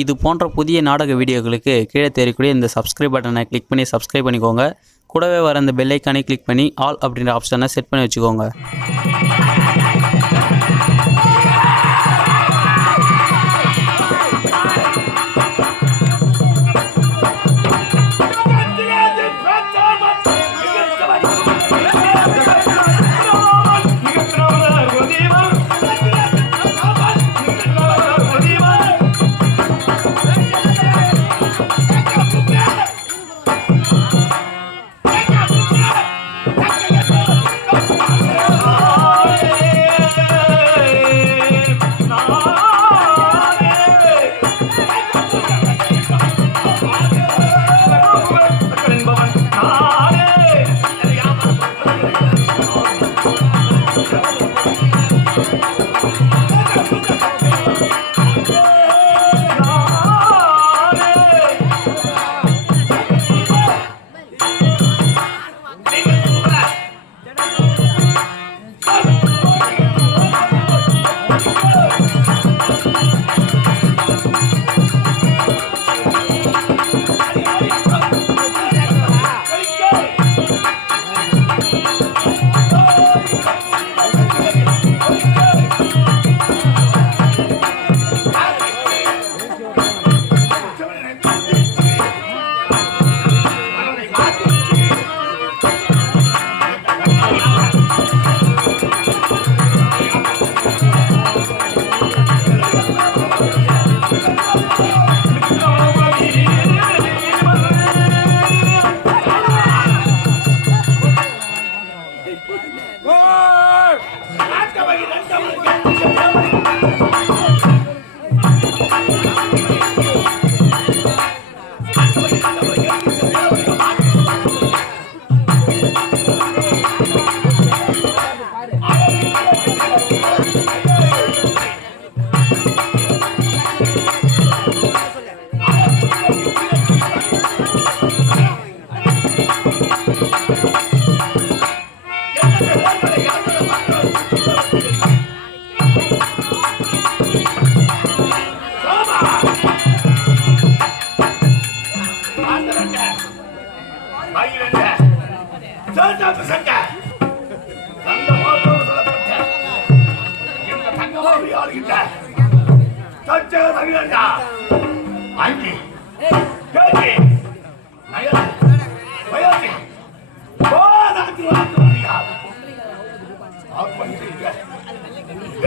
இது போன்ற புதிய நாடக வீடியோக்களுக்கு கீழே தெரியக்கூடிய இந்த சப்ஸ்கிரைப் பட்டனை கிளிக் பண்ணி சப்ஸ்கிரைப் பண்ணிக்கோங்க. கூடவே வர இந்த பெல் ஐக்கானை கிளிக் பண்ணி ஆல் அப்படின்ற ஆப்ஷனை செட் பண்ணி வச்சுக்கோங்க.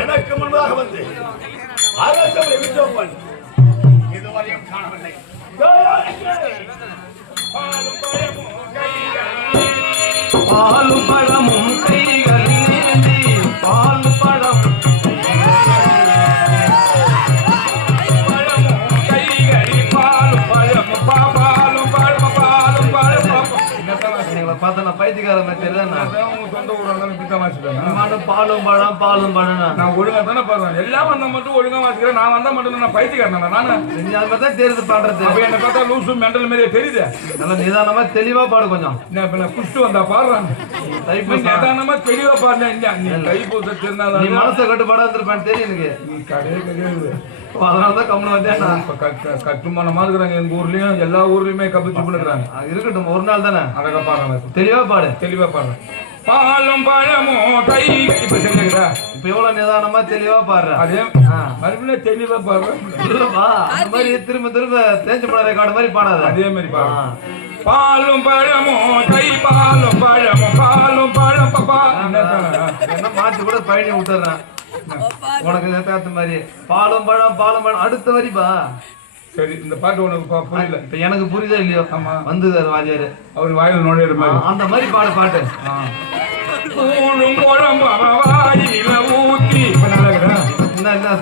எனக்கு முன்பாக வந்து அரசவை விட்டோப்பன் இதுவரையும் காணவில்லை. பாலும் பழமும் கைகள் நீந்தி பால் பழம் பார்த்தா பைத்தியக்கார பாலும் பழம் பாலும் பழம் நான் ஒழுங்கா தானே பாடுறேன். எல்லாம் வந்தா மட்டும் ஒழுங்கா வாசிக்கிறேன். நான் வந்தா மட்டும் நான் பைத்தியக்காரன். நானு தான் தெரியுது பாடுறது. என்ன பார்த்தா லூசு மெண்டல் மாதிரியே தெரியுது. நல்லா நிதானமா தெளிவா பாடு கொஞ்சம். நான் குஷ்டு வந்தா பாடுறான். நிதானமா தெளிவா பாடுறேன். நீ தைப்பூச திருநாள் நீ மனசை கட்டுப்பாடா இருந்திருப்பான்னு தெரியும் எனக்கு. நீ கடையே கிடையாது. அதனாலதான் கம்மனு வந்தேன். கட்டுமானமா இருக்கிறாங்க எங்க ஊர்லயும் எல்லா ஊர்லயுமே கப்பிச்சு பண்ணுறாங்க. இருக்கட்டும் ஒரு நாள் தானே. அழகா பாடுறாங்க. தெளிவா பாடு. தெளிவா பாடுறேன். பாலும் பழமும் கை இப்ப தெரியுதா? இப்ப எவ்வளவு நிதானமா தெளிவா பாடுற. அதே மறுபடியும் தெளிவா பாடுறேன். அந்த மாதிரி திரும்ப திரும்ப தேஞ்சு பட ரெக்கார்டு மாதிரி பாடாது. அதே மாதிரி பாடுறேன். பாலும் பழமும் கை பாலும் பழமும் பாலும் பழம் பாப்பா என்ன மாத்தி கூட பயணி விட்டுறேன் உனக்கு ஏத்த மாதிரி. பாலும் பழம் அடுத்த வரிப்பா. சரி இந்த பாட்டு உனக்கு புரியல. இப்ப எனக்கு புரியுதா இல்லையோ? ஆமா வந்து வாஜியாரு அவர் வாயில நுழையிற மாதிரி அந்த மாதிரி பாடு பாட்டு. ஊழும் குழம்பு வாயில ஊத்தி என்ன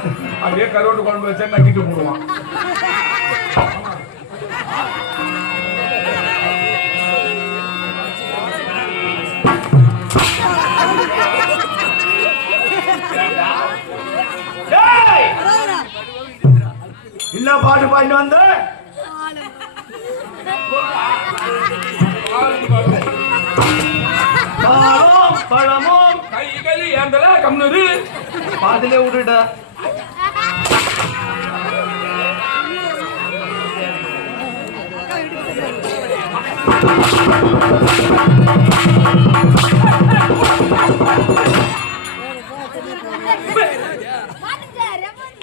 அப்படியே கருவாட்டு குழம்பு வச்சா நக்கிட்டு போடுவான். என்ன பாட்டு பாடிட்டு வந்த? பழமும் கைகள் ஏந்தல கம்னு பாதிலே விட்டுட்ட.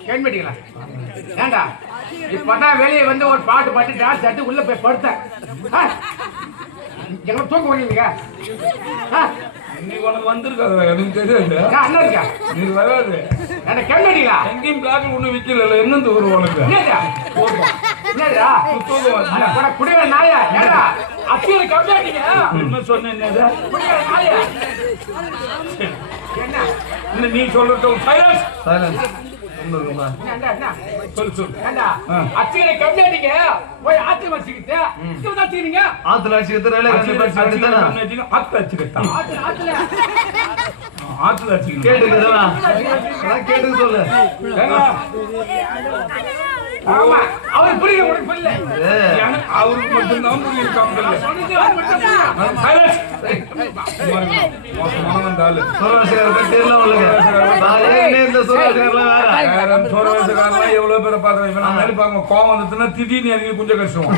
கேள்விட்டீங்களா? ஏண்டா இப்பதான் வெளியே வந்து ஒரு பாட்டு பாட்டு டான்ஸ் ஆட்டு உள்ள போய் படுத்தேன். எங்களை தூக்க பண்ணீங்க. இன்னைக்கு உனக்கு வந்திருக்காது எனக்கு தெரியாது. அண்ணன் இருக்கா நீ வராது. என்ன கேள்விட்டீங்களா? எங்கேயும் பிளாக் ஒண்ணு விக்கல எங்கிருந்து வரும் உனக்கு? என்னடா குடிக்கிற நாயா? ஏடா அத்தியில கம்மியாட்டீங்க. என்ன சொன்ன? குடிக்கிற நாயா? என்ன நீ சொல்றது சைலன்ஸ். சொல்லு சொல்லு. ஏண்டா அத்தியில கம்மியாட்டீங்க. போய் ஆத்துல வச்சுக்கிட்டு வச்சுக்கிறீங்க. ஆத்துல வச்சுக்கிட்டு ரயில்வே ஆத்துல வச்சுக்கிட்டா ஆத்துல வச்சுக்கிட்டு கேட்டுக்கிறதா கேட்டுக்க சொல்லு. ஆமா அவர் புரியல உனக்கு புரியல. அவருக்கு மட்டும்தான் புரியும். மோசமான ஆளு. சோழவசக்காரன் எவ்வளவு பேரை பாத்துறேன். மேலே பாருங்க கோவம் வந்துச்சுன்னா திடீர்னு இறங்கி கொஞ்சம் கஷ்டம்.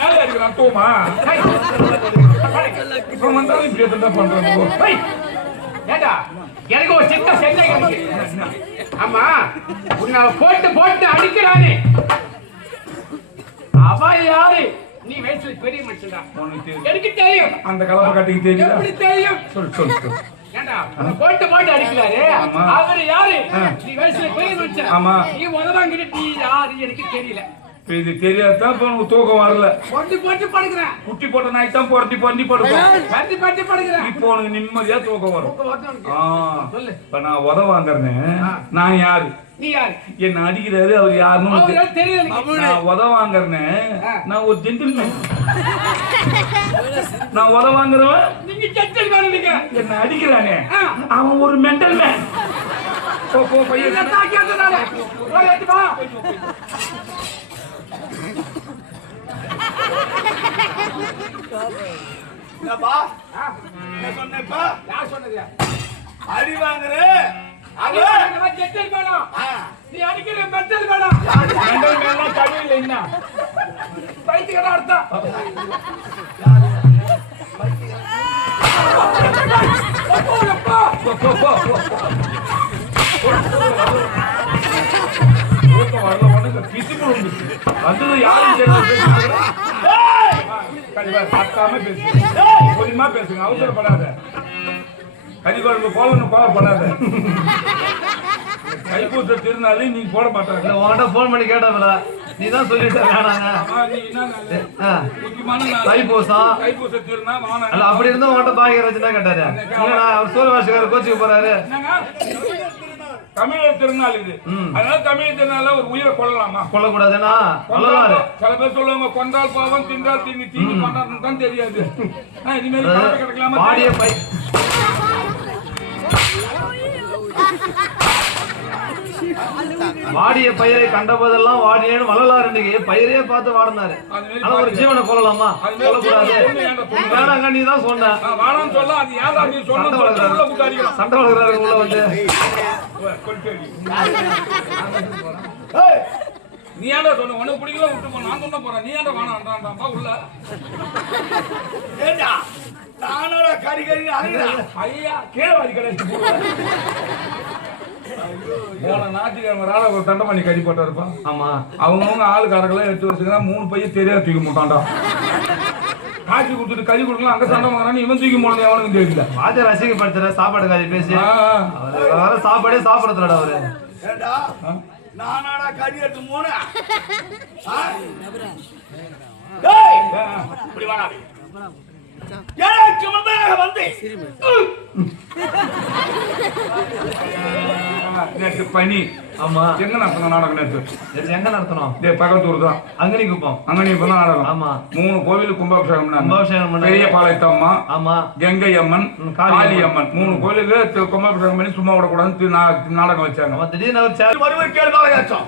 மேலே இருக்கிறான் தோமா இப்ப வந்தாலும் இப்படி தான் பண்றேன். ஏண்டா எனக்கு ஒரு சின்ன சந்தேகம் இருக்கு. ஆமா உன்னை போட்டு போட்டு அடிக்கிறானே அவ யாரு? நீ வயசுல பெரிய மனுஷன்டா. எனக்கு தெரியும். அந்த கலப்பை கட்டிக்கு தெரியும். எப்படி தெரியும்? சொல்லு சொல்லு சொல்லு. ஏண்டா போட்டு போட்டு அடிக்கிறாரு அவரு யாரு? நீ வயசுல பெரிய மனுஷன். ஆமா நீ உதவாங்கிட்டு நீ யாரு எனக்கு தெரியல. இது தெரியாதான் இப்ப உனக்கு தூக்கம் வரல. பொட்டி பொட்டி படுக்கிறேன். குட்டி போட்ட நாய் தான் பொறட்டி பொறட்டி படுக்கும். பட்டி பட்டி படுக்கிறேன். இப்போ உனக்கு நிம்மதியா தூக்கம் வரும். சொல்லு. இப்ப நான் உதவாங்கிறேன். நான் யாரு? நீ யாரு? என்ன அடிக்கிறாரு அவர் யாருன்னு தெரியல. நான் உதவாங்கிறேன். நான் ஒரு ஜென்டில்மேன். நான் உதவாங்கிறவன். நீங்க ஜென்டில்மேன் நீங்க. என்ன அடிக்கிறானே அவன் ஒரு மென்டல் மேன். போ போ பையன் தாக்கியாதனால ஓடிட்டு வா. என்னப்பா என்ன சொன்னப்பா? யார் சொன்னது? அடி வாங்குற அது நம்ம ஜென்டில் மேனா? நீ அடிக்கிற மென்டல் மேனா? மென்டல் மேனா தமிழ்ல என்ன? பைத்தியக்கார அர்த்தம். போ போ போ வந்தது யாரும் பொறுமா பேசுங்க. அவசரப்படாத. கறிக்குழம்பு போலன்னு கோவப்படாத. கைப்பூச திருநாளே நீங்க போட மாட்டாங்க. உன்கிட்ட போன் பண்ணி கேட்டவங்கள நீ தான் சொல்லிட்டு வேணாங்க. தைப்பூசம் கைப்பூச திருநா அல்ல அப்படி இருந்தும் உன்கிட்ட பாக்கியராஜ் தான் கேட்டாரு. இல்லண்ணா அவர் சூரியவாசிக்காரர் கோச்சிக்கு போறாரு. தமிழர் திருநாள் இது. அதனால தமிழ் திருநாள ஒரு உயிரை கொள்ளலாமா? கொல்லக்கூடாதுன்னா கொள்ளலாரு. சில பேர் சொல்லுவாங்க கொண்டால் பாவம் தின்றால் தீனி தீனி கொண்டாடுன்னு தான் தெரியாது. இனிமேல் கிடைக்கலாமா? வாடிய பை வாடிய பயிரை கண்டபோதெல்லாம் வாடியேன்னு வள்ளலார் இன்னைக்கு பயிரே பார்த்து வாடினாரு. ஆனா ஒரு ஜீவனை கொள்ளலாமா? கொல்லக்கூடாது. வேணாங்க நீ தான் சொன்ன. வாடான்னு சொல்ல அது யாரா நீ சொன்ன உள்ள கூட்டி அடிக்கலாம். சண்டை வளர்க்குறாரு உள்ள வந்து. நீ ஏன்டா சொன்ன? உனக்கு பிடிக்கல விட்டு போ. நான் சொன்ன போறேன். நீ ஏன்டா வேணாம்டாம்பா உள்ள? ஏண்டா நானோட கறி கறி ஐயா கீழே வாரி கிடையாது. போன ஞாயிற்றுக்கிழமை ஒரு தண்டை பண்ணி கறி போட்டா இருப்பான். ஆமா அவங்கவுங்க ஆளுக்காரங்களாம் 8 வருஷத்துக்கு 3 பையன் தெரியாது தூக்கி மாட்டான்டா. காட்சி கொடுத்துட்டு கறி கொடுக்கலாம் அங்க சண்டை வாங்குறான்னு இவன் தூக்கி போனது எவனுக்கும் தெரியல. வாத்தியார் ரசிக்கப்படுத்துற சாப்பாடு காரி பேசி வர சாப்பாடே சாப்பிடறதுடா அவரு. ஏண்டா நானாடா கறி எடுத்து போன இப்படி வாடா. எனக்கு முன்னாக வந்து நேற்று பனி. ஆமா எங்க நடத்தணும் நாடகம்? நேற்று எங்க நடத்தணும்? பக்கத்தூர் தான். அங்கனி குப்பம். அங்கனி இப்ப தான் நாடகம். ஆமா 3 கோவில் கும்பாபிஷேகம். கும்பாபிஷேகம் பெரிய பாளையத்தம்மா, ஆமா கங்கை அம்மன், காளி அம்மன் 3 கோயிலுக்கு கும்பாபிஷேகம் பண்ணி சும்மா விடக்கூடாது நாடகம் வச்சாங்க. திடீர்னு அவர் வருவது கேள்வி கேட்டோம்.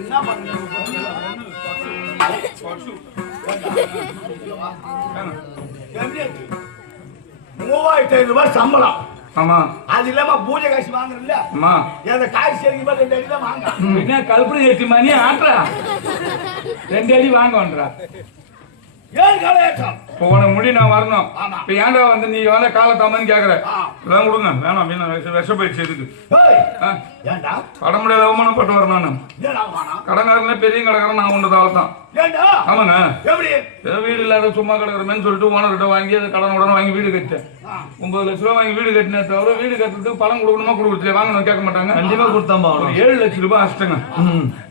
என்ன பண்ணுங்க 3500 ரூபாய் சம்பளம். ஆமா அது இல்லாம பூஜை காசு வாங்குறல ஆமா அந்த காசு சேர்க்கும் போது 2 அடி தான் வாங்க. என்ன கல்பனை ஏற்றி மணி ஆட்டுறா 2 அடி வாங்கன்றா ஏன் காலையாட்டம் இப்போ உனக்கு முடி நான் வரணும். ஆமா. இப்போ ஏன்டா வந்து நீ வந்து காலை தாமன்னு கேட்குற வேணாம் கொடுங்க வேணாம் மீன் விஷ பயிற்சி எதுக்கு ஏண்டா பட முடியாத அவமானப்பட்டு வரணும் நான் ஏடா வானா கடங்காரங்களே பெரிய கடைக்காரன் நான் ஒன்று தாள் தான். ஏண்டா ஆமாங்க எப்படி ஏதோ வீடு இல்லாத சும்மா கிடக்குறமேன்னு சொல்லிட்டு ஓனர்கிட்ட வாங்கி அது கடன் உடனே வாங்கி வீடு கட்டேன் 9 லட்ச ரூபா வாங்கி வீடு கட்டினே தவிர வீடு கட்டுறதுக்கு பணம் கொடுக்கணுமா கொடுக்கல வாங்கணும் கேட்க மாட்டாங்க. கண்டிப்பா கொடுத்தாம்பா ஒரு 7 லட்ச ரூபாய் அஷ்டங்க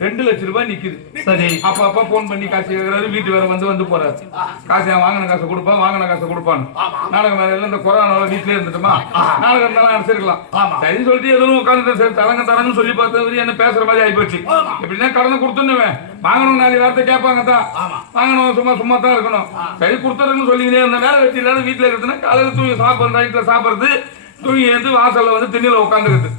2 லட்ச ரூபாய் நிக்குது. சரி அப்ப போன் பண்ணி காசு கேட்கறாரு வீட்டு வேற வந்து போறாரு காசு வாங்கின காசை கொடுப்பான் வாங்கின காசை கொடுப்பான் நாடகம் வேற இந்த கொரோனால வீட்லயே இருந்துட்டுமா நாடகம் இருந்தாலும் அனுசரிக்கலாம் சரி சொல்லிட்டு எதுவும் உட்காந்துட்டு சரி தரங்கன்னு சொல்லி பார்த்தவரு என்ன பேசுற மாதிரி ஆயிப்போச்சு. எப்படின்னா கடனை கொடுத்துன்னுவேன் வாங்கணும் 4 வார்த்தை கேட்பாங்க தான் வாங்கணும் சும்மா தான் இருக்கணும் சரி கொடுத்துருன்னு சொல்லிக்கிட்டே இருந்த வேலை வெட்டி இல்லாத வீட்டுல இருக்குதுன்னா காலையில தூங்கி சாப்பிடுறது நைட்ல சாப்பிடுறது தூங்கி வந்து வாசல்ல வந்து திண்ணில உட்காந்துருக்குது.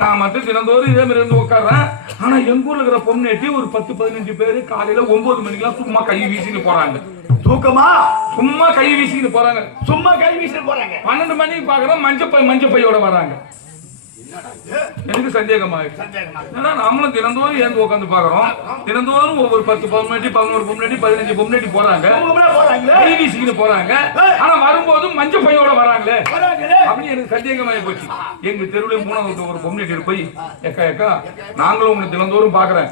நான் மட்டும் தினந்தோறும் இதே மாதிரி இருந்து உட்காடுறேன். ஆனா எங்க ஊர்ல இருக்கிற பொண்ணேட்டி ஒரு 10-15 பேரு காலையில 9 மணிக்கெல்லாம் சும்மா கை வீசின்னு போறாங்க. தூக்கமா சும்மா கை வீசின்னு போறாங்க. சும்மா கை வீசிட்டு போறாங்க. 12 மணிக்கு பாக்குறோம் மஞ்சள் பையோட வராங்க. எனக்கு சந்தேகமா ஏன்னா நம்மளும் தினந்தோறும் ஏந்து உட்காந்து பாக்குறோம். தினந்தோறும் ஒவ்வொரு 10 பொம்னாட்டி 11 பொம்னாட்டி 15 பொம்னாட்டி போறாங்க கை வீசிக்கிட்டு போறாங்க. ஆனா வரும்போது மஞ்சள் பையோட வராங்களே அப்படின்னு எனக்கு சந்தேகமாயி போச்சு. எங்க தெருவுல 3வது ஒரு பொம்னாட்டி போய் எக்கா நாங்களும் உங்களை தினந்தோறும் பாக்குறேன்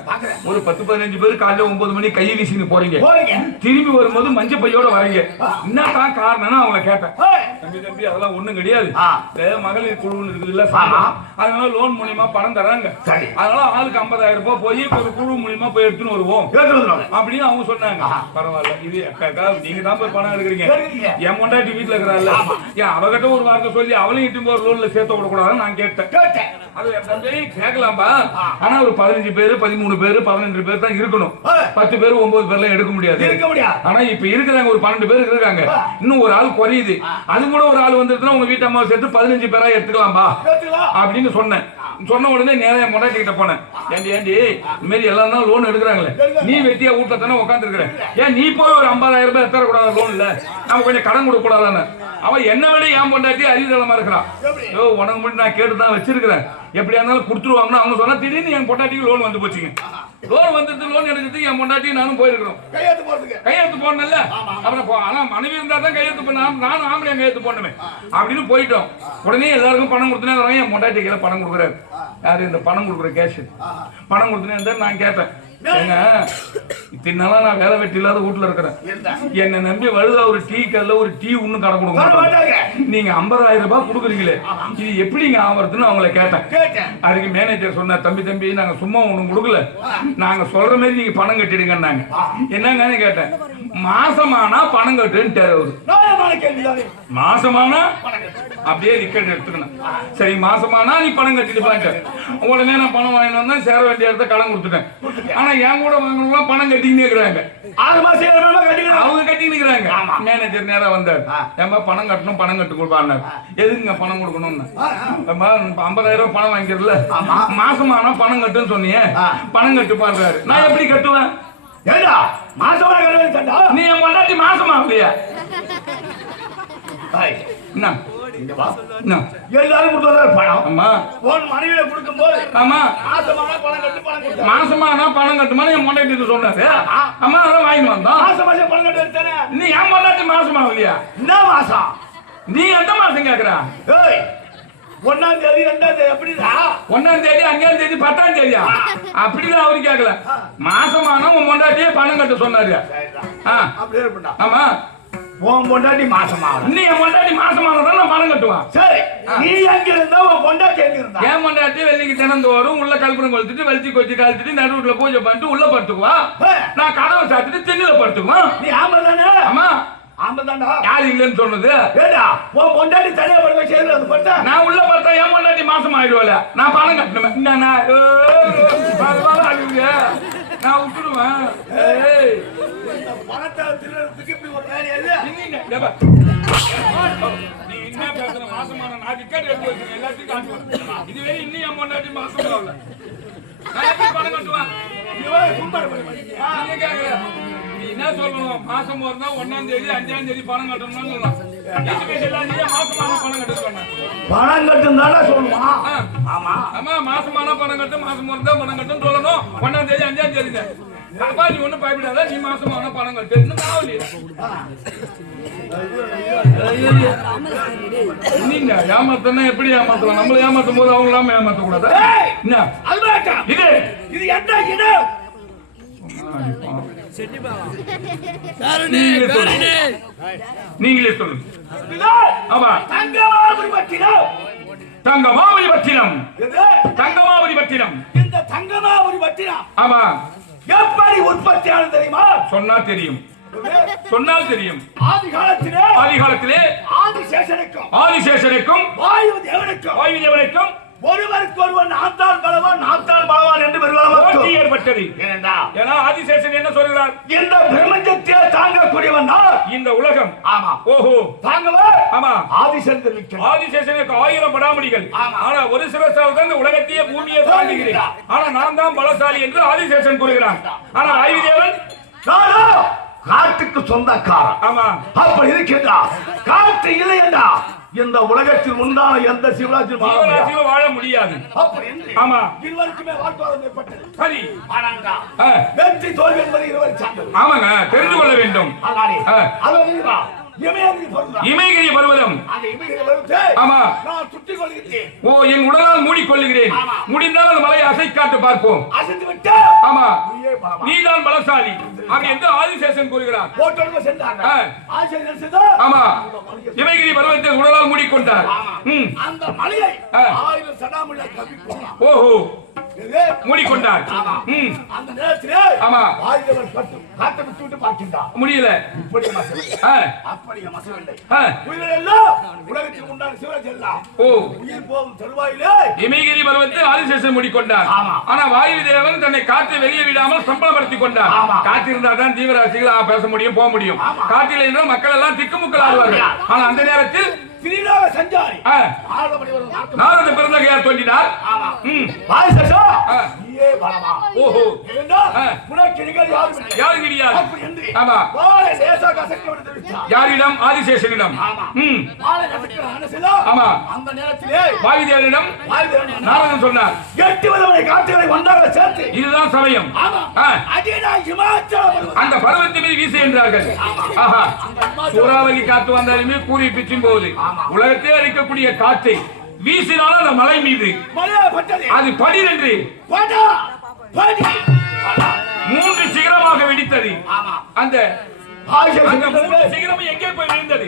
ஒரு 10-15 பேர் காலையில 9 மணி கை வீசின்னு போறீங்க திரும்பி வரும்போது மஞ்சள் பையோட வரீங்க என்னதான் காரணம்னு அவங்கள கேட்டேன். தம்பி அதெல்லாம் ஒண்ணும் கிடையாது மகளிர் குழுன்னு இருக்குது இல்ல அதனால லோன் மூலியமா பணம் தராங்க. அதனால ஆளுக்கு 50,000 ரூபாய் போய் ஒரு குழு மூலியமா போய் எடுத்துன்னு வருவோம் அப்படின்னு அவங்க சொன்னாங்க. பரவாயில்ல இது நீங்க தான் போய் பணம் எடுக்கிறீங்க என் பொண்டாட்டி வீட்டுல இருக்கிறாள் ஏன் அவகிட்ட ஒரு வார்த்தை சொல்லி அவளையும் இட்டு ஒரு லோன்ல சேர்த்த விடக்கூடாதுன்னு நான் கேட்டேன். அது தம்பி கேட்கலாம்பா ஆனா ஒரு 15 பேரு 13 பேரு 12 பேர் தான் இருக்கணும். 10 பேர் 9 பேர்லாம் எடுக்க முடியாது. ஆனா இப்ப இருக்கிறாங்க ஒரு 12 பேர் இருக்காங்க. இன்னும் ஒரு ஆள் குறையுது. அது கூட ஒரு ஆள் வந்துருச்சுன்னா உங்க வீட்டு அம்மாவை சேர்த்து 15 பேரா எடுத்துக்கலாம்பா அப்படின்னு சொன்னேன். சொன்ன உடனே நேரம் பொண்டாட்டி கிட்ட போனேன். ஏண்டி இந்த மாதிரி எல்லாரும் தான் லோன் எடுக்கிறாங்களே நீ வெட்டியா வீட்டுல தானே உட்காந்து இருக்கிற ஏன் நீ போய் ஒரு 50,000 ரூபாய் எத்தர கூடாது லோன் இல்ல நம்ம கொஞ்சம் கடன் கொடுக்க கூடாதானே. அவன் என்ன விட ஏன் பொண்டாட்டி அறிவுதளமா இருக்கிறான். உனக்கு மட்டும் நான் கேட்டுதான் வச்சிருக்கிறேன் எப்படியா இருந்தாலும் கொடுத்துருவாங்கன்னு அவங்க சொன்னா திடீர்னு என் பொண்டாட்டிக்கு லோன் வந்து போச்சுங்க. லோன் வந்துட்டு லோன் எடுக்கிறதுக்கு என் பொண்டாட்டி நானும் போயிருக்கிறோம் கையெழுத்து போடணும்ல அப்புறம் ஆனா மனைவி இருந்தா தான் கையெழுத்து பண்ண நானும் ஆம்பளை கையெழுத்து போடணுமே அப்படின்னு போயிட்டோம். உடனே எல்லாருக்கும் பணம் கொடுத்துனே என் பொண்டாட்டி கையில பணம் கொடுக்குறாரு. யாரு இந்த பணம் கொடுக்குற கேஷ் பணம் கொடுத்துனே இருந்தா நான் கேட்டேன் ஏங்க இத்தனால நான் வேலை வெட்டி இல்லாத வீட்டுல இருக்கிறேன் என்ன நம்பி வழுதா ஒரு டீ கல்ல ஒரு டீ ஒண்ணு கடை கொடுக்க மாட்டாங்க நீங்க 50,000 ரூபாய் கொடுக்குறீங்களே இது எப்படிங்க ஆவறதுன்னு அவங்கள கேட்டேன். அதுக்கு மேனேஜர் சொன்னார் தம்பி நாங்க சும்மா ஒண்ணும் கொடுக்கல நாங்க சொல்ற மாதிரி நீங்க பணம் கட்டிடுங்கன்னாங்க. என்னங்கன்னு கேட்டேன் மாசமானா பணம் கட்டுன்ட்டாரு அவரு. மாசமானா அப்படியே ரிக்கெட் எடுத்துக்கணும் சரி மாசமானா நீ பணம் கட்டிட்டு உடனே நான் பணம் வாங்கிட்டு வந்தேன் சேர வேண்டிய இடத்த கடன் கொடுத்துட்டேன். ஆனா என் கூட வாங்கணும் பணம் கட்டிக்கிட்டே இருக்கிறாங்க 6 மாசம் அவங்க கட்டிட்டு இருக்கிறாங்க. மேனேஜர் நேரா வந்தார் ஏன்பா பணம் கட்டணும் பணம் கட்டு கொடுப்பாரு எதுக்குங்க பணம் கொடுக்கணும்னு 50,000 ரூபாய் பணம் வாங்கிக்கிறதுல மாசமானா பணம் கட்டுன்னு சொன்னீங்க பணம் கட்டு பாடுறாரு. நான் எப்படி கட்டுவேன் நீ என் பொண்டாட்டி மாசமா இல்லையா எல்லாரும் பணம் ஆமா மனைவியில கொடுக்கும் போது ஆமா மாசமான பணம் கட்டுமா என் பொண்டாட்டி சொன்னாரு. ஆமா அதான் வாங்கி வந்தோம் மாசம் பணம் கட்டு நீ என் பொண்டாட்டி மாசமா இல்லையா என்ன மாசம் நீ எந்த மாசம் கேக்குற 1ஆம் தேதி 2ஆம் தேதி எப்படிடா 1ஆம் தேதி 5ஆம் தேதி 10ஆம் தேதியா அப்படிதான் அவரு கேட்கல மாசமான உன் பொண்டாட்டியே பணம் கட்ட சொன்னாரு. அப்படியே இருப்பா ஆமா உன் பொண்டாட்டி மாசமா நீ என் பொண்டாட்டி மாசமானதான் நான் பணம் கட்டுவான். சரி நீ எங்க இருந்தா உன் பொண்டாட்டி எங்க இருந்தா என் பொண்டாட்டி வெள்ளிக்கு தினந்தோறும் உள்ள கல்பனை கொளுத்துட்டு வெளுத்தி கொச்சி கழிச்சிட்டு நடுவுல பூஜை பண்ணிட்டு உள்ள படுத்துக்குவா நான் கதவை சாத்திட்டு தென்னில படுத்துக்குவான். நீ ஆமா தானே ஆமா ஆமாதான்டா யாரு இல்லன்னு சொன்னது ஏடா உன் பொண்டாட்டி தனியா படுக்க செய்யறது அது பட்டா நான் உள்ள பார்த்தா என் பொண்டாட்டி மாசம் ஆயிடுவல நான் பணம் கட்டணுமே நான் விட்டுடுவேன். பணத்தை திருடுறதுக்கு இப்படி ஒரு வேலையா இல்ல நீ என்ன பேசுற மாசமான நான் டிக்கெட் எடுத்து வச்சிருக்கேன் எல்லாத்தையும் காட்டுவேன். இதுவே இன்னும் என் பொண்டாட்டி மாசம் ஆகல நான் எப்படி பணம் கட்டுவேன். நீங்க கேக்குற என்ன சொல்லணும்? மாசம் போறதா 1ஆம் தேதி 5ஆம் தேதி பணம் கட்டணும்னு சொல்லணும். மாசமான பணம் கட்ட சொன்னேன். பணம் கட்டும் தானே சொல்லுமா? ஆமா ஆமா, மாசமான பணம் கட்டும், மாசம் போறதா பணம் கட்டும் சொல்லணும். 1ஆம் தேதி 5ஆம் தேதி தான். அப்பா நீ ஒண்ணும் பயப்படாத, நீ மாசமான பணம் கட்டு. இன்னும் காவலி நீங்க ஏமாத்தனா எப்படி ஏமாத்தலாம்? நம்மள ஏமாத்தும் போது அவங்க எல்லாம் ஏமாத்த கூடாது. என்ன இது? இது என்ன இடம்? நீங்களே சொல்லுங்க. ஆமா, தங்கமாபுரி பட்டினம். தங்கமாபுரி பட்டினம். எது? தங்கமாபுரி பட்டினம். இந்த தங்கமாபுரி பட்டினம் ஆமா, எப்படி உற்பத்தி ஆனது தெரியுமா? சொன்னா தெரியும், சொன்னால் தெரியும். ஆதி காலத்திலே ஆதிசேஷனுக்கும் வாயு தேவனுக்கும் ஒருவருக்கு ஒருவன் நாத்தான் பலவான் என்று போட்டி ஏற்பட்டது. ஏன்னா ஆதிசேஷன் என்ன சொல்கிறார்? இந்த பிரபஞ்சத்தை தாங்கக்கூடியவன் தான் இந்த உலகம். ஆமா. ஓஹோ, தாங்கவா? ஆமா. ஆதிசேஷனுக்கு ஆதிசேஷனுக்கு 1000 படாமடிகள். ஆனா ஒரு சிலசால் தான் இந்த உலகத்தையே பூமியை தாங்குகிறேன். ஆனா நான் தான் பலசாலி என்று ஆதிசேஷன் கூறுகிறான். ஆனா வாயுதேவன் காட்டுக்கு சொந்தக்காரன். ஆமா, அப்படி இருக்கின்றா. காட்டு இல்லை என்றா இந்த உலகத்தில் உண்டான எந்த சிவராஜ்யம் வாழ முடியாது. அப்படி ஆமா, இருவருக்குமே வாக்குவாதம் ஏற்பட்டது. சரி, வெற்றி தோல்வி என்பது இருவர் சார்ந்தது. ஆமாங்க, தெரிந்து கொள்ள வேண்டும். இமயகிரி பர்வதம். ஆமா, நான் சுட்டிக் கொள்கிறேன். ஓ, என் உடலால் மூடிக்கொள்ளுகிறேன். முடிந்தால் அந்த மலையை அசைக்காட்டு பார்ப்போம். அசைத்து விட்டு ஆமா, நீதான் பலசாலி அப்படி என்று ஆதிசேஷன் கூறுகிறார். போட்டோன்னு சென்றாங்க. ஆதிசேஷன் சென்றா ஆமா, இமயகிரி பர்வதத்தை உடலால் மூடிக்கொண்டார். அந்த மலையை 1000 சடாமுள்ள கவி போனார். ஓஹோ, மூடிக்கொண்டார். அந்த நேரத்திலே ஆமா, ஆயுதவர் காட்டை விட்டு விட்டு பார்க்கின்றார். முடியல. இப்படி அப்படியே மசவில்லை. உயிரெல்லாம் உலகத்தில் உண்டான சிவராஜ் எல்லாம் உயிர் போகும் தருவாயிலே இமயகிரி பர்வதத்தை ஆதிசேஷன் மூடிக்கொண்டார். ஆனா வாயுதேவன் தன்னை காற்றை வெளியே விடாமல் சம்பளப்படுத்திக் கொண்டார். காற்று இருந்தால் தான் ஜீவராசிகள் பேச முடியும், போக முடியும். காற்றில் இருந்தால் மக்கள் எல்லாம் திக்குமுக்கள் ஆடுவார்கள். ஆனா அந்த நேரத்தில் திரிலாக சஞ்சாரி நாரத பிறந்தகையார் தோன்றினார். ஓஹோ, யாரு கிடையாது. ஆமா, யாரிடம்? ஆதிசேஷனிடம். ஆமா, அந்த நேரத்திலே வாயுதேவனிடம் நாரதன் சொன்னார், 8 விதமான காற்றுகளை ஒன்றாக சேர்த்து இதுதான் சமயம். அந்த பர்வதத்தின் மீது வீசு என்றார்கள். ஆஹா, சூறாவளி காத்து வந்தாலுமே கூறி பிச்சும் போது உலகத்தை அளிக்கக்கூடிய காற்றை வீசினாலும் அந்த மலை மீது அது படிரென்று 3 சிகரமாக வெடித்தது. அந்த சிகரம் எங்கே போய் விழுந்தது?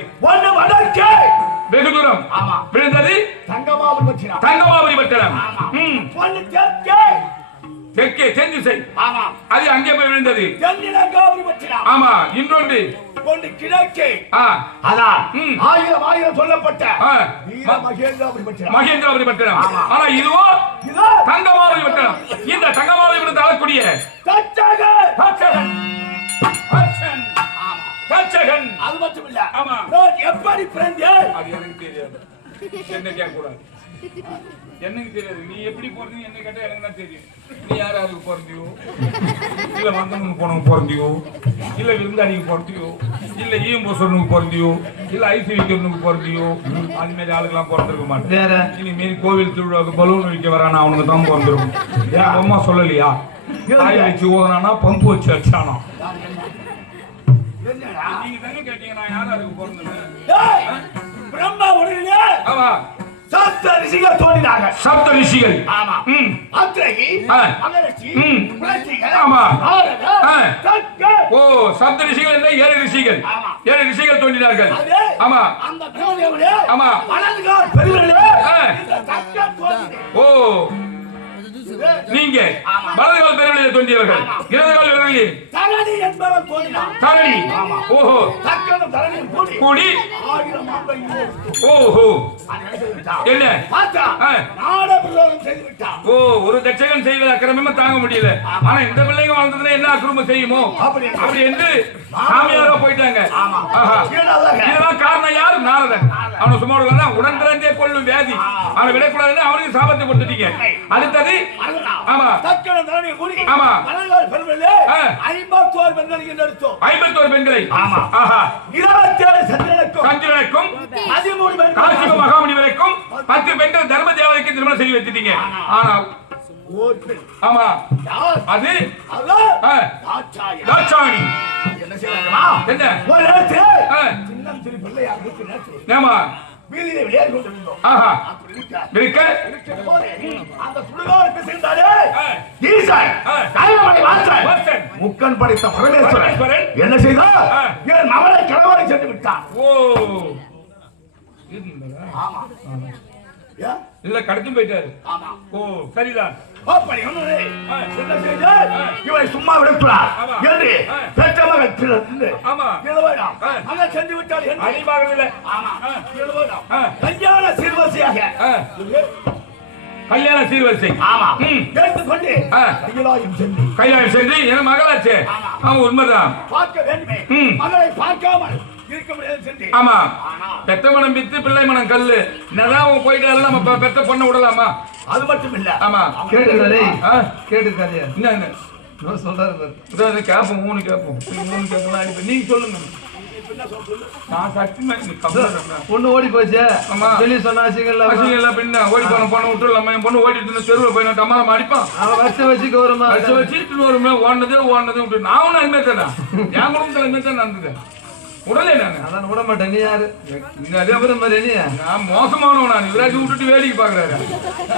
வெகு தூரம் விழுந்தது. தங்கமாபுரி பட்டணம். தெற்கே தென் திசை. அது அங்கே போய் விழுந்தது. ஆமா, இன்னொன்று கிழக்கே சொல்லப்பட்ட மகேந்திராபுரி பட்டணம். ஆனா இதுவோ தங்கமாபுரி பட்டணம். இந்த தங்கமாபுரி பட்டணத்தை ஆளக்கூடிய அது மட்டும் இல்ல. ஆமா, எப்படி பிறந்தேன் அது எனக்கு தெரியாது. என்ன கேட்க கூடாது, எனக்கு தெரியாது. நீ எப்படி போறது என்ன கேட்டா எனக்கு தான் தெரியும். நீ யாராருக்கு பிறந்தியோ, இல்ல வந்தவனுக்கு போனவங்க பிறந்தியோ, இல்ல விருந்தாளிக்கு பிறந்தியோ, இல்ல ஈயம்போசனுக்கு பிறந்தியோ, இல்ல ஐசி விக்கிறவனுக்கு பிறந்தியோ, அது மாதிரி ஆளுக்கெல்லாம் பிறந்திருக்க மாட்டேன். இனிமேல் கோவில் திருவிழாவுக்கு பலூன் விற்க வரானா அவனுக்கு தான் பிறந்திருக்கும். என் அம்மா சொல்லலையா? காய வச்சு ஓதுனானா பம்பு வச்சு வச்சானா? நீங்க தானே கேட்டீங்க நான் யாராருக்கு பிறந்தேன். பிரம்மா உடனே ஆமா, சப்த ரிஷிகள் தோன்றினாங்க. சப்த ரிஷிகள். ஆமா, அத்ரகி, அகரசி, புலத்திகள், ஆமா, தக்கர். ஓ, சப்த ரிஷிகள் என்ற 7 ரிஷிகள். 7 ரிஷிகள் தோன்றினார்கள். ஆமா, அந்த பிரம்மதேவனே ஆமா, வலதுகால் பெருவிரலே இந்த தக்கர் தோன்றினார். ஓ, நீங்க வலதுகால் பெருவிரலில் தோன்றியவர்கள். இடதுகால் விரலில் தரணி என்பவர் தோன்றினார். தரணி. ஓஹோ, தக்கனும் தரணியும் கூடி 1000 ஆண்டுகள். ஓஹோ, என்ன பார்த்தா நாட பிரயோகம் செய்து விட்டார். ஓ, ஒரு தட்சகன் செய்வது அக்கிரமமா தாங்க முடியல. ஆனா இந்த பிள்ளைங்க வாழ்ந்ததுல என்ன அக்கிரமம் செய்யுமோ அப்படி என்று சாமியாரா போயிட்டாங்க. இதெல்லாம் காரணம் யார்? நாரதன். அவனை சும்மா விடலாம். உடன் பிறந்தே கொள்ளும் வியாதி, அவனை விடக்கூடாதுன்னு அவனுக்கு சாபத்தை கொடுத்துட்டீங்க. அடுத்தது ஆமா தக்கன தரணி கூடி ஆமா மலர்கள் பெருமையிலே 51 பெண்களுக்கு நடத்தோம். 51 பெண்களை ஆமா. ஆஹா 27 சந்திரனுக்கும் 13 பெண்கள் காசிப மகாமுனி வரைக்கும் 10 பெண்கள் தர்ம தேவதைக்கு திருமணம் செய்து வச்சிட்டீங்க. ஆனால் ஒரு பெண் ஆமா யார் அது தாட்சாயணி. தாட்சாயணி என்ன செய்யறாங்கமா? என்ன ஒரு நேரத்தில் சின்னம் சிறு பிள்ளையாக இருக்கு நேரத்தில் ஏமா வீதியிலே விளையாடி கொண்டிருந்தோம். ஆஹா அப்படி இருக்க இருக்க அந்த சுடுகாடு பேசுகின்றாரே ஈசன் கைவனை வாசன் முக்கன் படைத்த பரமேஸ்வரன் என்ன செய்தார்? என் மகளை கடவுளை சென்று விட்டார். ஓ ஆமா ஏன்? இல்ல கடத்தி போயிட்டாரு. ஆமா ஓ சரிதான். அப்படி ஒன்று என்ன செய்தார்? இவனை சும்மா விடக்கூடாது என்று பெற்ற மகன் பிறந்து ஆமா இளவேடாம் அங்க சென்று விட்டால் என்ன? அடிபாகம் இல்ல. ஆமா இளவேடாம் கல்யாண சீர்வரிசையாக கல்யாண சீர்வரிசை ஆமா ம். எடுத்துக்கொண்டு கையிலாயும் சென்று கையாளர் சென்று என் மகளாச்சே. ஆமா உண்மைதான். பார்க்க வேண்டுமே ம். மகளை பார்க்காமல் இருக்க முடியாது சென்று ஆமா ஆனா பெத்த மனம் பித்து பிள்ளை மனம் கல்லு. என்னதான் போயிட்டாலும் நம்ம பெத்த பொண்ணை விடலாமா? அது மட்டும் இல்ல ஆமா கேட்டுக்காதே ஆ? கேட்டுக்காதே என்ன என்ன நான் சொல்றாரு பாரு. இதாவது கேப்போம் 3 கேப்போம் 3 கேட்கலாம். இப்ப நீங்க சொல்லுங்க. நான் சத்தியமா நீ கவலைப்படாத. பொண்ணு ஓடி போச்சு. ஆமா. வெளியே சொன்னா அசிங்கல்ல. பசங்க பின்ன ஓடி போன விட்டுலாமா? என் பொண்ணு ஓடிட்டு இருந்தா தெருவில் போய் நான் டமாரம் அடிப்பான். அவன் வருஷம் வச்சுக்க வருமா? வச்சுட்டு வருமே ஓடினது விட்டு நான் ஒன்னும் அதுமே தானே என் குடும்பத்தில் அதுமே தான் நடந்தது. உடலே நான் அதான் விட மாட்டேன். நீ யாரு? அதே அப்புறம் மாதிரி நீ நான் மோசமானவன். நான் இவராஜ் விட்டுட்டு வேடிக்கை பாக்குறாரு.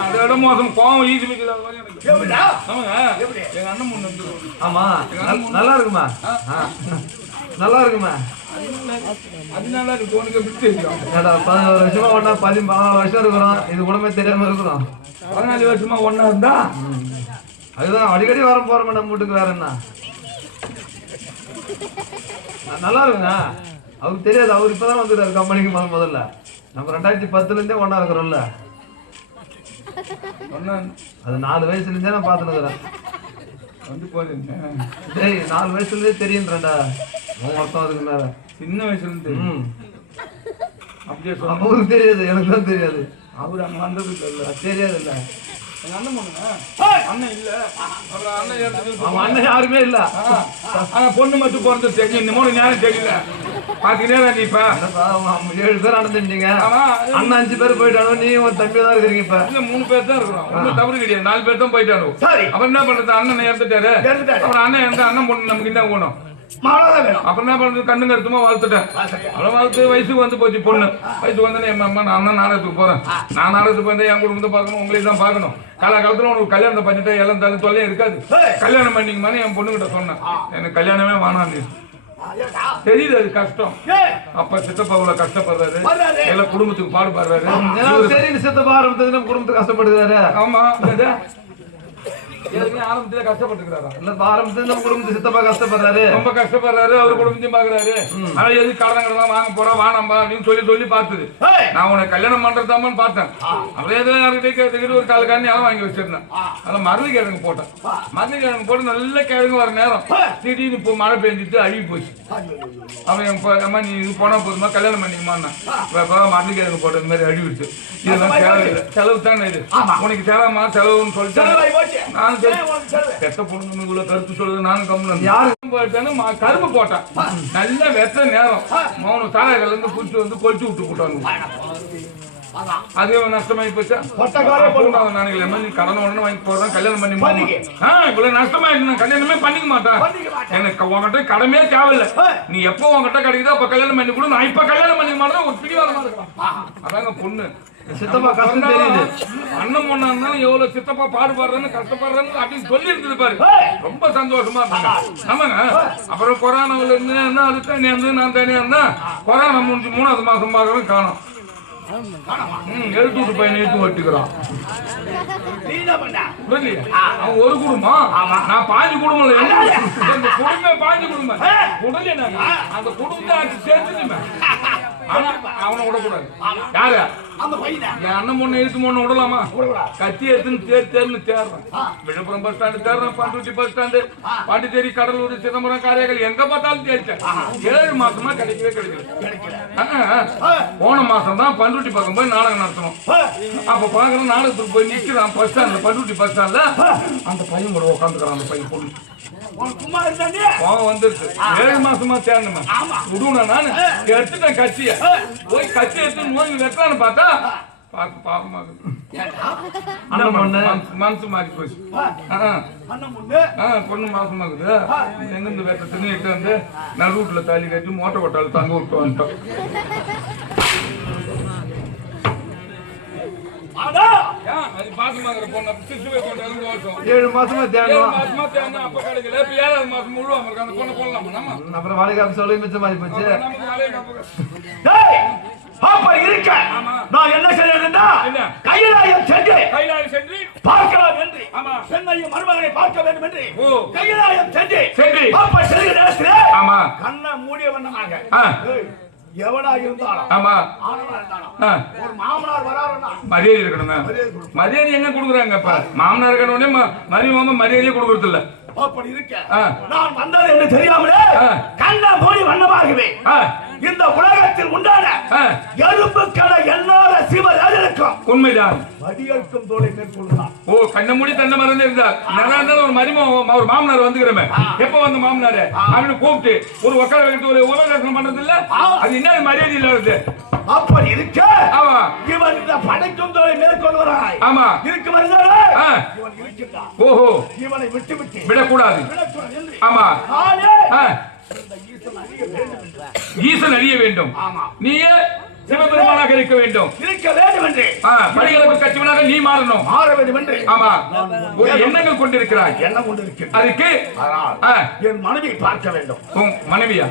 அதை விட மோசம் கோவம் ஈஸி வைக்கிறது மாதிரி எனக்கு. எப்படிடா? ஆமாங்க எங்க அண்ணன் பொண்ணு வந்து ஆமா நல்லா இருக்குமா? நல்லா இருக்குமா? அதனால அது உனக்கு விட்டு தெரியும். 14 வருஷமா ஒண்ணா 14 வருஷம் இருக்கிறோம். இது உடம்பே தெரியாம இருக்கிறோம். 14 வருஷமா ஒண்ணா இருந்தா அதுதான் அடிக்கடி வர போறோம் நம்ம வீட்டுக்கு. வேற என்ன நல்லா இருக்குங்க. அவருக்கு தெரியாது. அவர் இப்பதான் வந்துருக்காரு கம்பெனிக்கு முதல்ல. நம்ம 2010ல இருந்தே ஒண்ணா இருக்கிறோம்ல. ஒண்ணா அது 4 வயசுல இருந்தே நான் பாத்துனுக்குறேன். வந்து போறீங்க. டேய் 4 வயசுல இருந்தே தெரியுன்றா. உன் அர்த்தம் அதுக்கு மேல சின்ன வயசுல இருந்து அப்படியே சொல்ல. அவருக்கு தெரியாது, எனக்கு தான் தெரியாது. அவரு அங்க வந்தது தெரியாது இல்ல. எங்க அண்ணன் பொண்ணுங்க அண்ணன் இல்ல. அப்புறம் அண்ணன் எடுத்துட்டு அவன் அண்ணன் யாருமே இல்ல. ஆனா பொண்ணு மட்டும் பிறந்து தெரியும். இந்த 3 நேரம் தெரியல. பாத்தீங்கன்னா நீ இப்ப 7 பேர் அடைஞ்சிட்டீங்க. ஆமா அண்ணன் 5 பேர் போயிட்டானோ. நீ ஒரு தம்பி தான் இருக்கிறீங்க. இப்ப இல்ல 3 பேர் தான் இருக்கிறோம். ஒன்னும் தவறு கிடையாது. 4 பேர் தான் போயிட்டாரு. சரி அப்புறம் என்ன பண்றது? அண்ணன் இறந்துட்டாரு. அப்புறம் அண்ணன் இறந்து அண்ணன் பொண்ணு நமக்கு என்ன போகணும்? மானதான் வேணும். அப்புறம் என்ன பண்றது? கண்ணு கருத்துமா வளர்த்துட்டேன். அவ்வளவு வளர்த்து வயசுக்கு வந்து போச்சு பொண்ணு. வயசுக்கு வந்தேன் என் அம்மா நான் நாடகத்துக்கு போறேன். நான் நாடகத்துக்கு வந்து என் குடும்பத்தை பார்க்கணும், உங்களையும் தான் பார்க்கணும். காலகாலத்துல உனக்கு கல்யாணத்தை பண்ணிட்டு எல்லாம் தள்ளி தொல்லையும் இருக்காது. கல்யாணம் பண்ணிக்குமான்னு என் பொண்ணுகிட்ட சொன்னேன். எனக்கு கல்யாணமே வேணாம். தெரியுது அது கஷ்டம். அப்ப சித்தப்பா இவ்வளவு கஷ்டப்படுறாரு. எல்லாம் குடும்பத்துக்கு பாடுபடுறாரு. சரி சித்தப்பா ஆரம்பத்துல நம்ம குடும்பத்துக்கு கஷ்டப்படுறாரு. ஆமா ஆரம்பத்துல கஷ்டப்பட்டுக்கிறாரா? இல்ல ஆரம்பத்துல நம்ம குடும்பத்துக்கு சித்தப்பா கஷ்டப்படுறாரு. ரொம்ப கஷ்டப்படுறாரு. அவரு குடும்பத்தையும் பாக்குறாரு. ஆனா எது கடன் கடன் வாங்க போறா வானம்பா அப்படின்னு சொல்லி பார்த்தது. நான் உனக்கு கல்யாணம் பண்றதாமான்னு பார்த்தேன். அப்புறம் ஏதோ யாருக்கிட்டே கேட்டுக்கிட்டு ஒரு 4 காரணி எல்லாம் வாங்கி வச்சிருந்தேன். அதான் மருந்து கிழங்கு போட்டேன். மருந்து கிழங்கு போட்டு நல்ல கிழங்கு வர நேரம் திடீர்னு இப்போ மழை பெஞ்சிட்டு அழுகி போச்சு. அவன் அம்மா நீ இது போனா போதுமா கல்யாணம் பண்ணிக்குமான்னா மருந்து கிழங்கு போட்ட இந்த மாதிரி அழுகிடுச்சு. இதெல்லாம் தேவையில்லை. செலவு தானே இது. உனக்கு தேவைமா செலவுன்னு சொல்லிட்டு நானும் பெத்த பொண்ணுக்குள்ள கருத்து சொல்லுது. நானும் கம்முன்னு யாரும் போயிட்டேன்னு கரும்பு போட்டேன். நல்ல வெத்த நேரம் 3 சாலைகள்ல இருந்து புடிச்சு வந்து கொளிச்சு விட்டு போட்டாங்க. அதே நஷ்டமாயி போச்சா? நானும் கடன் உடனே வாங்கி போறேன் கல்யாணம் பண்ணி இவ்வளவு நஷ்டமாயிட்டு கல்யாணமே பண்ணிக்க மாட்டேன். எனக்கு உங்ககிட்ட கடமையே தேவையில்லை. நீ எப்போ உங்ககிட்ட கிடைக்குதோ அப்ப கல்யாணம் பண்ணி கொடு. நான் இப்ப கல்யாணம் பண்ணி மாட்டேன். ஒரு பிடிவாரமா இருக்கலாம். அதாங்க பொண்ணு. சித்தப்பா கஷ்டம் தெரியுது. அண்ணன் பொண்ணா இருந்தாலும் எவ்வளவு சித்தப்பா பாடுபாடுறேன்னு கஷ்டப்படுறேன்னு அப்படின்னு சொல்லி இருந்தது பாரு. ரொம்ப சந்தோஷமா இருந்தாங்க. ஆமாங்க. அப்புறம் கொரோனாவில் இருந்து என்ன அது தனியா இருந்து நான் தனியா இருந்தா கொரோனா முடிஞ்சு 3வது மாசம் பார்க்கவே காணும். எழுத்து பையனை எடுத்து ஓட்டிக்கிறான். அவன் ஒரு குடும்பம். நான் 5 குடும்பம். குடும்பமே 5 குடும்பம். அந்த குடும்பத்தை சேர்த்துமே. ஆனா அவனை விடக்கூடாது. யாரு அந்த பையனை என் அண்ணன் பொண்ணு இருக்கு பொண்ணு விடலாமா? விடக்கூடாது. கத்தி எடுத்துன்னு தேர்ன்னு தேடுறேன். விழுப்புரம் பஸ் ஸ்டாண்டு தேடுறேன், பண்ருட்டி பஸ் ஸ்டாண்டு, பாண்டிச்சேரி, கடலூர், சிதம்பரம், காரைக்கால் எங்க பார்த்தாலும் தேடிட்டேன். 7 மாசமா கிடைக்கவே கிடைக்கல. போன மாசம் தான் பண்ருட்டி பக்கம் போய் நாடகம் நடத்தணும். அப்ப பாக்குற நாடகத்துக்கு போய் நிக்கிறான் பஸ் ஸ்டாண்ட்ல, பண்ருட்டி பஸ் ஸ்டாண்ட்ல. அந்த பையன் கூட உட்காந்துக்கிறான். அந்த பையன் பொண்ணு சும்மா இருந்தானே கோவம் வந்துருச்சு. 7 மாசமா தேடணுமா? விடுனா நானு எடுத்துட்டேன் கட்சிய. போய் கட்சி எடுத்து நோய் வெட்டான்னு பார்த்தா பாவமாக மனசு மாறி போச்சு. பொண்ணு மாசமாக்குது. எங்கிருந்து வெட்ட துணி எட்டு வந்து நடு வீட்டுல தாலி கட்டி மோட்டை கொட்டால தங்க விட்டு வந்துட்டோம். பாசமாக்குற பொண்ணு 7 மாசமா தேடணும். அப்ப கிடைக்கல. இப்ப 7வது மாசம் முழுவா இருக்கு. அந்த பொண்ணு கொள்ளலாமா நம்ம? அப்புறம் வாழைக்காப்பு சொல்லி மிச்சம் மாதிரி போச்சு. அப்ப இருக்க நான் என்ன செய்யறேன்னா கையிலாயம் சென்று பார்க்கலாம் என்று சென்னையும் மருமகனை பார்க்க வேண்டும் என்று கையிலாயம் சென்று அப்ப செல்கிற நேரத்தில் கண்ணை மூடிய வண்ணமாக எவனா இருந்தாலும் ஒரு மாமனார் வராருன்னா மரியாதை இருக்கணுங்க. மரியாதை எங்க கொடுக்குறாங்க? மாமனார் இருக்கணும்னே மரியாதையே கொடுக்கறது இல்ல. அப்படி இருக்க நான் வந்தது என்று தெரியாமலே கண்ணை மூடி வண்ணமாகவே இந்த உலகத்தில் உண்டான எறும்பு கடை என்னால சிவராஜனுக்கும் உண்மைதான் மடியற்கும் தோலை மேற்கொள்கிறான். ஓ, கண்ண மூடி தன்னை மறந்து இருந்தார். ஒரு மருமகன் ஒரு மாமனார் வந்துக்கிறமே. எப்ப வந்து மாமனாரு அவனு கூப்பிட்டு ஒரு உட்கார வைத்து ஒரு உபதேசம் பண்றது இல்ல? அது என்ன மரியாதை இல்லாதது? அப்படி இருக்க இவன் இந்த படைக்கும் தோலை மேற்கொள்கிறாய். ஆமா, இருக்கு வருகிறாரே இவன் இருக்கின்றான். ஓஹோ, இவனை விட்டு விடக்கூடாது. ஆமா, ஈசன் அறிய வேண்டும். நீயே சிவபெருமானாக இருக்க வேண்டும் என்று பரிகளுக்கு கட்சிவனாக நீ மாறணும். மாற வேண்டும் என்று ஆமா, ஒரு எண்ணங்கள் கொண்டிருக்கிறாய். எண்ணம் கொண்டிருக்கிறாய். அதுக்கு என் மனைவி பார்க்க வேண்டும். உன் மனைவியா?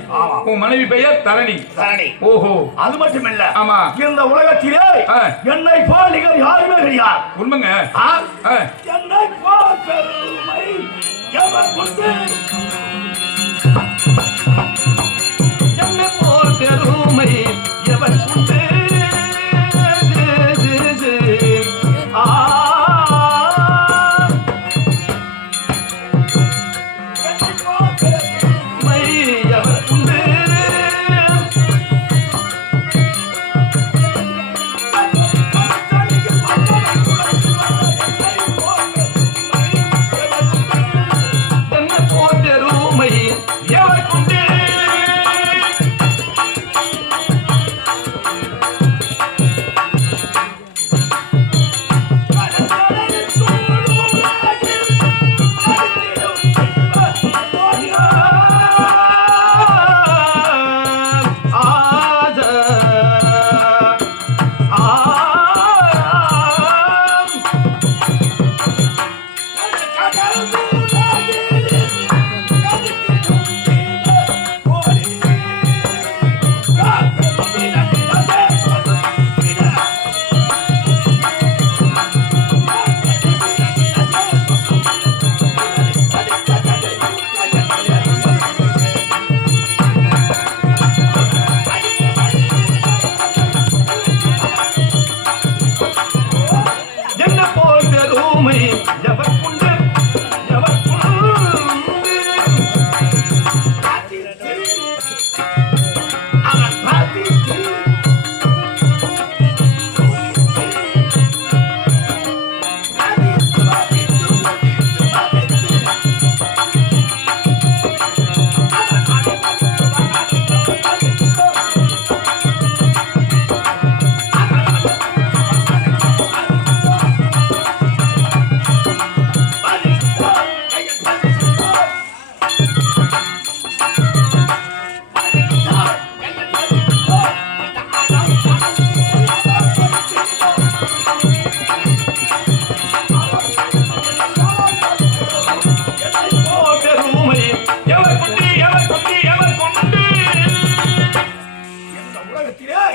உன் மனைவி பெயர் தரணி. ஓஹோ, அது மட்டுமல்ல, ஆமா, இந்த உலகத்திலே என்னை போல் நிகழ் யாருமே கிடையாது. உண்மைங்க. என்னை போல் பெருமை எவர் உண்டு? என்னை போல் பெருமை எவர் உண்டு?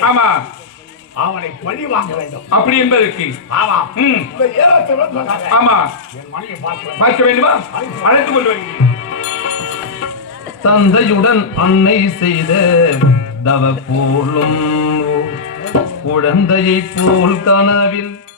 ஆமா, அவனை பழி வாங்க வேண்டும். அப்படி என்பதற்கு ஆமா, ஆமா, என் மனைவி பார்க்க வேண்டுமா? அழைத்து கொண்டு வருகிறேன். தந்தையுடன் அன்னை செய்த தவ போலும் குழந்தையை போல் கனவில்